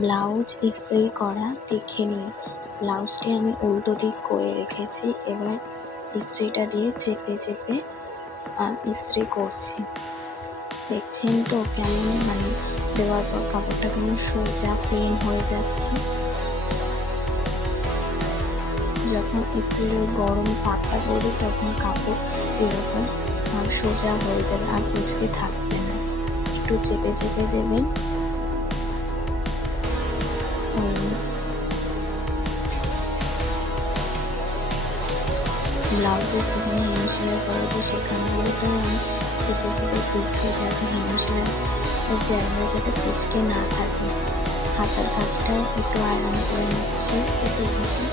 Blouse ইস্ত্রি করা দেখে নিই। ব্লাউজটি আমি উল্টো দিক করে রেখেছি, এবার ইস্ত্রিটা দিয়ে চেপে চেপে ইস্ত্রি করছি। দেখছেন তো কেমন দেওয়ার পর কাপড়টা কেমন সোজা প্লেন হয়ে যাচ্ছে। যখন ইস্ত্রির ওই গরম তাপটা পড়বে তখন কাপড় এরকম সোজা হয়ে যাবে, আর কুঁচকে থাকবে না। একটু চেপে চেপে দেবেন। ব্লাউজের যেখানে হেম সেলাই করেছে সেখানগুলোতেও আমি চেপে চেপে দিচ্ছি, যাতে হেম সেলাই জায়গায় যাতে কুঁচকে না থাকে। হাতার কাজটাও একটু আয়রন করে নিচ্ছি চেপে চেপে।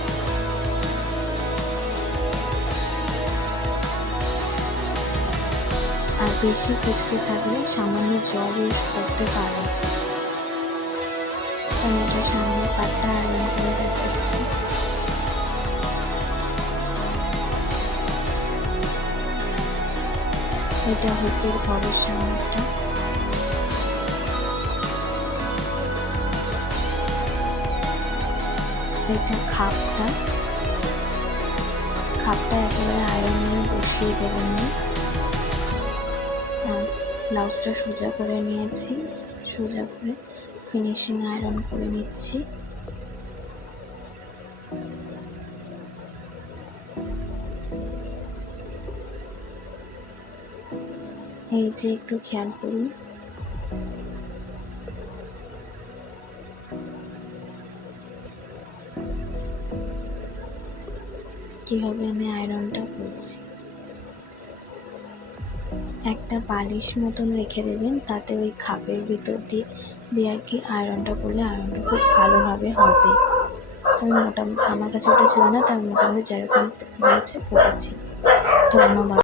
আর বেশি কুঁচকে থাকলে সামান্য জল ইউজ করতে পারো। আমি এটা সামনে পাটটা আয়রন করে দেখাচ্ছি। এটা হুকের ঘরের সামনেটা। এটা খাপটা একেবারে আয়রন নিয়ে বসিয়ে দেবেন না। ব্লাউজটা সোজা করে নিয়েছি, সোজা করে ফিনিশিং আয়রন করে নিচ্ছি। এই যে একটু খেয়াল করুন, কিভাবে আমি আয়রনটা করছি। একটা বালিশ মতন রেখে দেবেন, তাতে ওই খাপের ভিতর দিয়ে আর কি আয়রনটা করলে আয়রনটা খুব ভালোভাবে হবে। তো মোটামুটি আমার কাছে ওটা ছিল না, তাই মোটামুটি যেরকম বলেছে করেছি। ধন্যবাদ।